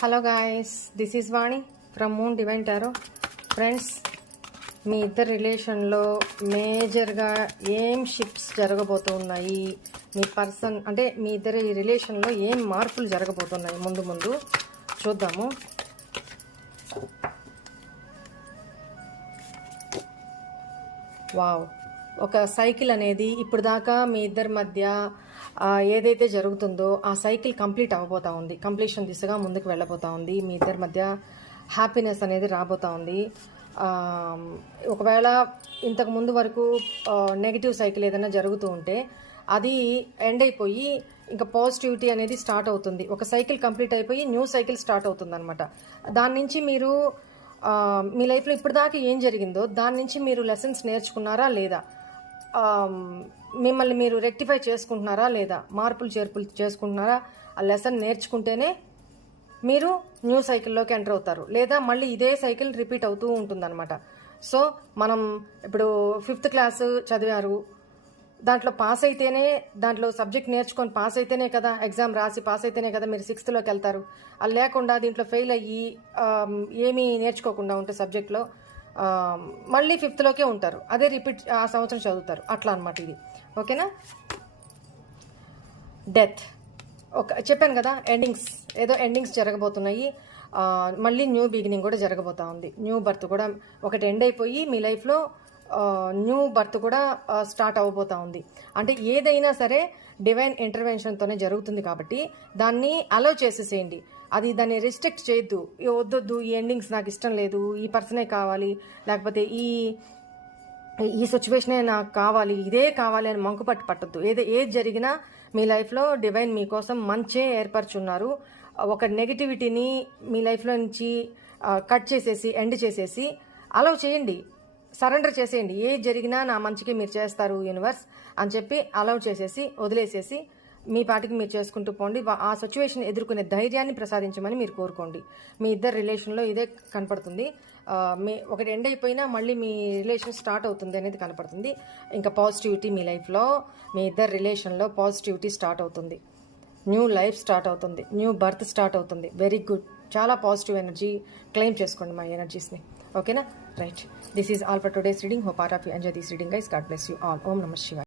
Hello guys, this is Vani from moon divine tarot. Friends, మీ ఇద్దరు రిలేషన్లో మేజర్గా ఏం షిఫ్ట్స్ జరగబోతున్నాయి, మీ పర్సన్ అంటే మీ ఇద్దరి రిలేషన్లో ఏం మార్పులు జరగబోతున్నాయి ముందు ముందు చూద్దాము. వావ్, ఒక సైకిల్ అనేది ఇప్పుడు దాకా మీ ఇద్దరి మధ్య ఏదైతే జరుగుతుందో ఆ సైకిల్ కంప్లీట్ అవ్వబోతా ఉంది, కంప్లీషన్ దిశగా ముందుకు వెళ్ళబోతా ఉంది. మీ ఇద్దరి మధ్య హ్యాపీనెస్ అనేది రాబోతా ఉంది. ఒకవేళ ఇంతకు ముందు వరకు నెగిటివ్ సైకిల్ ఏదైనా జరుగుతూ ఉంటే అది ఎండ్ అయిపోయి ఇంకా పాజిటివిటీ అనేది స్టార్ట్ అవుతుంది. ఒక సైకిల్ కంప్లీట్ అయిపోయి న్యూ సైకిల్ స్టార్ట్ అవుతుంది అనమాట. దాని నుంచి మీరు మీ లైఫ్లో ఇప్పటిదాకా ఏం జరిగిందో దాని నుంచి మీరు లెసన్స్ నేర్చుకున్నారా లేదా, మిమ్మల్ని మీరు రెక్టిఫై చేసుకుంటున్నారా లేదా, మార్పులు చేర్పులు చేసుకుంటున్నారా, ఆ లెసన్ నేర్చుకుంటేనే మీరు న్యూ సైకిల్లోకి ఎంటర్ అవుతారు. లేదా మళ్ళీ ఇదే సైకిల్ రిపీట్ అవుతూ ఉంటుందన్నమాట. సో మనం ఇప్పుడు 5th క్లాస్ చదివారు, దాంట్లో పాస్ అయితేనే, దాంట్లో సబ్జెక్ట్ నేర్చుకొని పాస్ అయితేనే కదా, ఎగ్జామ్ రాసి పాస్ అయితేనే కదా మీరు 6th వెళ్తారు. అది లేకుండా దీంట్లో ఫెయిల్ అయ్యి ఏమీ నేర్చుకోకుండా ఉంటే సబ్జెక్ట్లో మళ్ళీ 5th ఉంటారు, అదే రిపీట్ ఆ సంవత్సరం చదువుతారు, అట్లా అనమాట ఇది. ఓకేనా? డెత్ చెప్పాను కదా, ఎండింగ్స్ జరగబోతున్నాయి. మళ్ళీ న్యూ బిగినింగ్ కూడా జరగబోతా ఉంది. న్యూ బర్త్ కూడా ఒకటి ఎండ్ అయిపోయి మీ లైఫ్లో న్యూ బర్త్ కూడా స్టార్ట్ అవ్వబోతా ఉంది. అంటే ఏదైనా సరే డివైన్ ఇంటర్వెన్షన్తోనే జరుగుతుంది కాబట్టి దాన్ని అలౌ చేసేసేయండి. దాన్ని రిస్ట్రిక్ట్ చేయొద్దు. వద్దొద్దు, ఈ ఎండింగ్స్ నాకు ఇష్టం లేదు, ఈ పర్సనే కావాలి, లేకపోతే ఈ సిచ్యువేషనే నాకు కావాలి, ఇదే కావాలి అని మంకుపట్టు పట్టద్దు. ఏది జరిగినా మీ లైఫ్లో డివైన్ మీకోసం మంచే ఏర్పరచున్నారు. ఒక నెగిటివిటీని మీ లైఫ్లో నుంచి కట్ చేసేసి, ఎండ్ చేసేసి అలౌ చేయండి, సరెండర్ చేసేయండి. ఏది జరిగినా నా మంచికి మీరు చేస్తారు యూనివర్స్ అని చెప్పి అలౌ చేసేసి వదిలేసేసి మీ పాటికి మీరు చేసుకుంటూ పోండి. ఆ సిచ్యువేషన్ ఎదుర్కొనే ధైర్యాన్ని ప్రసాదించమని మీరు కోరుకోండి. మీ ఇద్దరు రిలేషన్లో ఇదే కనపడుతుంది. ఒకటి ఎండ్ అయిపోయినా మళ్ళీ మీ రిలేషన్ స్టార్ట్ అవుతుంది అనేది కనపడుతుంది. ఇంకా పాజిటివిటీ మీ లైఫ్లో, మీ ఇద్దరు రిలేషన్లో పాజిటివిటీ స్టార్ట్ అవుతుంది. న్యూ లైఫ్ స్టార్ట్ అవుతుంది, న్యూ బర్త్ స్టార్ట్ అవుతుంది. వెరీ గుడ్, చాలా పాజిటివ్ ఎనర్జీ క్లెయిమ్ చేసుకోండి మా ఎనర్జీస్ని. ఓకేనా? Right, this is all for today's reading. Hope all of you enjoy this reading guys. God bless you all. ఓం నమః శివాయ.